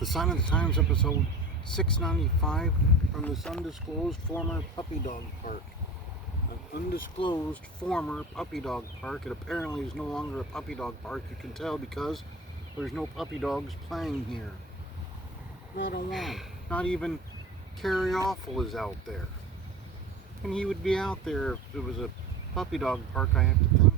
The Sign of the Times, episode 695, from this undisclosed former puppy dog park. An undisclosed former puppy dog park. It apparently is no longer a puppy dog park. You can tell because there's no puppy dogs playing here. Not a one. Not even Carrie Awful is out there. And he would be out there if it was a puppy dog park, I have to think.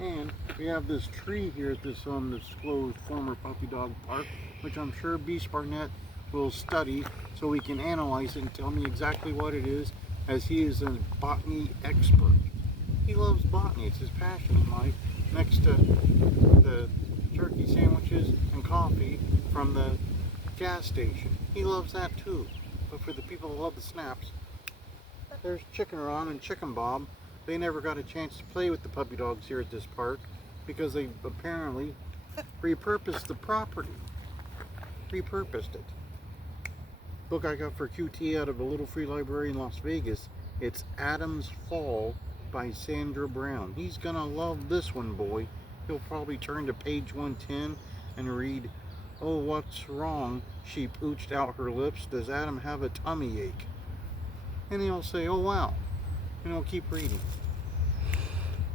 And we have this tree here at this undisclosed former puppy dog park, which I'm sure Beast Barnett will study so he can analyze it and tell me exactly what it is, as he is a botany expert. He loves botany. It's his passion in life, next to the turkey sandwiches and coffee from the gas station. He loves that too. But for the people who love the snaps, there's Chicken Ron and Chicken Bob. They never got a chance to play with the puppy dogs here at this park because they apparently repurposed the property. Repurposed it. Book I got for QT out of a little free library in Las Vegas. It's Adam's Fall by Sandra Brown. He's gonna love this one, boy. He'll probably turn to page 110 and read, "Oh, what's wrong? She pooched out her lips. Does Adam have a tummy ache?" And he'll say, "Oh, wow." And he'll keep reading.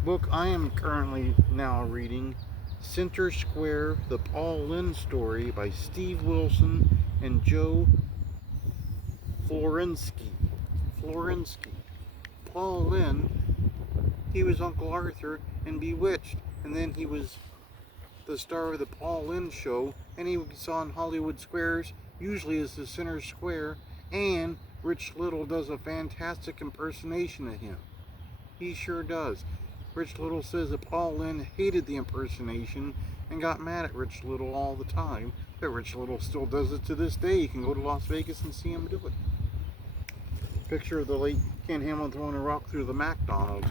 Book I am currently now reading, Center Square, the Paul Lynde story by Steve Wilson and Joe Florensky. Paul Lynde, he was Uncle Arthur in Bewitched, and then he was the star of the Paul Lynde show, and he was on Hollywood Squares, usually as the Center Square, and Rich Little does a fantastic impersonation of him. He sure does. Rich Little says that Paul Lynde hated the impersonation and got mad at Rich Little all the time, but Rich Little still does it to this day. You can go to Las Vegas and see him do it. Picture of the late Ken Hamlin throwing a rock through the McDonald's.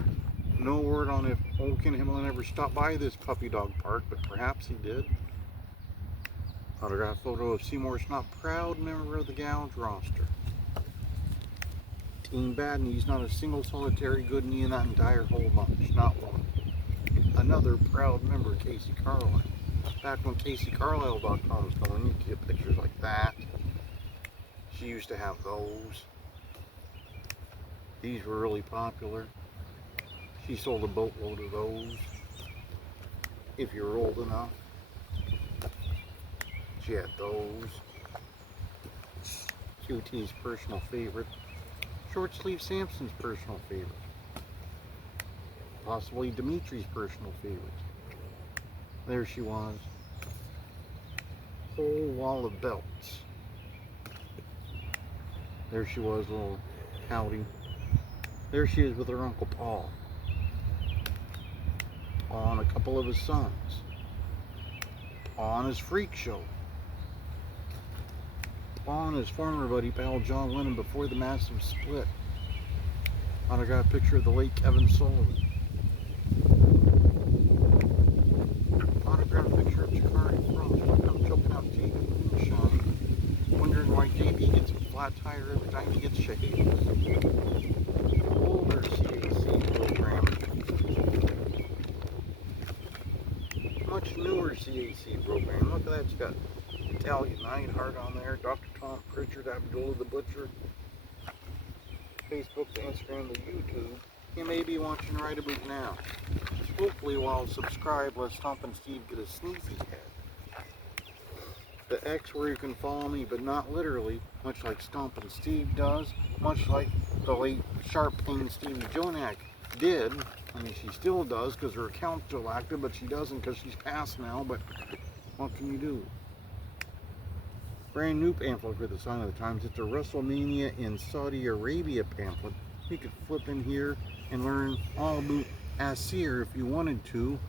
No word on if old Ken Hamlin ever stopped by this puppy dog park, but perhaps he did. Autographed photo of Seymour Snot, proud member of the Gouge roster. Team Bad Knees, not a single solitary good knee in that entire whole bunch, not one. Another proud member, Casey Carlisle. Back when CaseyCarlisle.com was going, you could get pictures like that. She used to have those. These were really popular. She sold a boatload of those, if you're old enough. She had those. QT's personal favorite. Short Sleeve Samson's personal favorite. Possibly Dimitri's personal favorite. There she was. Whole wall of belts. There she was, little Howdy. There she is with her Uncle Paul. Paul and a couple of his sons. Paul and his freak show. Paul and his former buddy pal John Lennon before the massive split. Autographed picture of the late Kevin Sullivan. Autographed picture of Jakari Frost. I'm choking out JB Moonshine, wondering why JB gets a flat tire every time he gets shaved. Older CAC program. Much newer CAC program. Look at that, you got Italian Neidhart on there, Dr. Tom Pritchard, Abdullah the Butcher, Facebook, the Instagram, the YouTube. You may be watching right about now. Hopefully while subscribed, let Stomp and Steve get a sneezy head. The X where you can follow me, but not literally, much like Stomp and Steve does, much like the late Sharp Pain Stevie Jonak did. I mean, she still does because her account's still active, but she doesn't because she's passed now, but what can you do? Brand new pamphlet for the Sign of the Times. It's a WrestleMania in Saudi Arabia pamphlet. You could flip in here and learn all about Asir if you wanted to.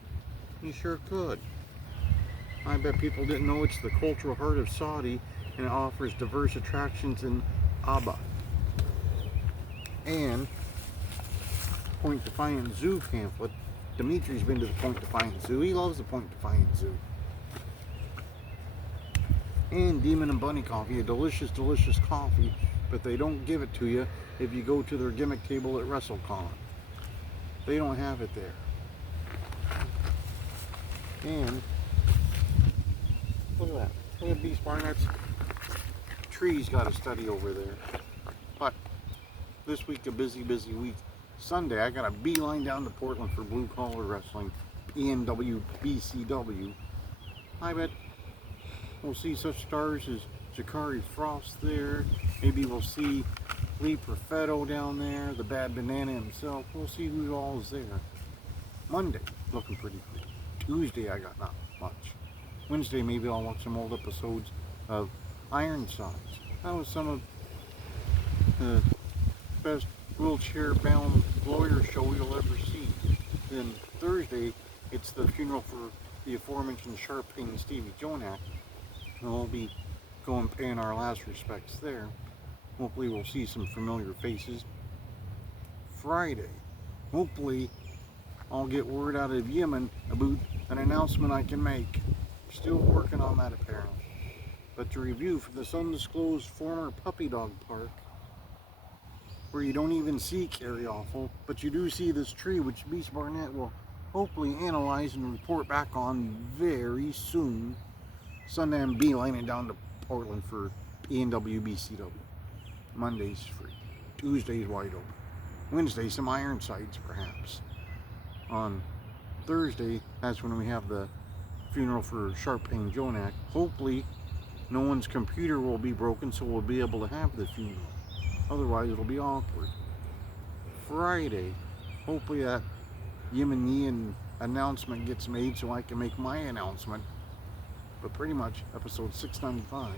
You sure could. I bet people didn't know it's the cultural heart of Saudi, and it offers diverse attractions in Abba. And Point Defiant Zoo pamphlet. Dimitri's been to the Point Defiant Zoo. He loves the Point Defiant Zoo. And Demon and Bunny coffee, a delicious, delicious coffee, but they don't give it to you if you go to their gimmick table at WrestleCon. They don't have it there. And look at that. And Beast Barnett's trees got a study over there. But this week, a busy week. Sunday, I got a beeline down to Portland for Blue Collar Wrestling, ENW BCW. I bet we'll see such stars as Jakari Frost there. Maybe we'll see Lee Perfetto down there, the Bad Banana himself. We'll see who all is there. Monday, looking pretty good. Tuesday, I got not much. Wednesday, maybe I'll watch some old episodes of Ironsides. That was some of the best wheelchair-bound lawyer show you'll ever see. Then Thursday, it's the funeral for the aforementioned Sharping Stevie Jonak. And we'll be going paying our last respects there. Hopefully we'll see some familiar faces. Friday, hopefully I'll get word out of Yemen about an announcement I can make. Still working on that apparently. But to review for this undisclosed former puppy dog park, where you don't even see Carrie Awful, but you do see this tree which Beast Barnett will hopefully analyze and report back on very soon. Sunday I'm beelining down to Portland for ENW BCW. Monday's free. Tuesday's wide open. Wednesday some Ironsides perhaps. On Thursday, that's when we have the funeral for Sharping Jonak. Hopefully no one's computer will be broken so we'll be able to have the funeral. Otherwise it'll be awkward. Friday, hopefully that Yemenian announcement gets made so I can make my announcement. But pretty much episode 695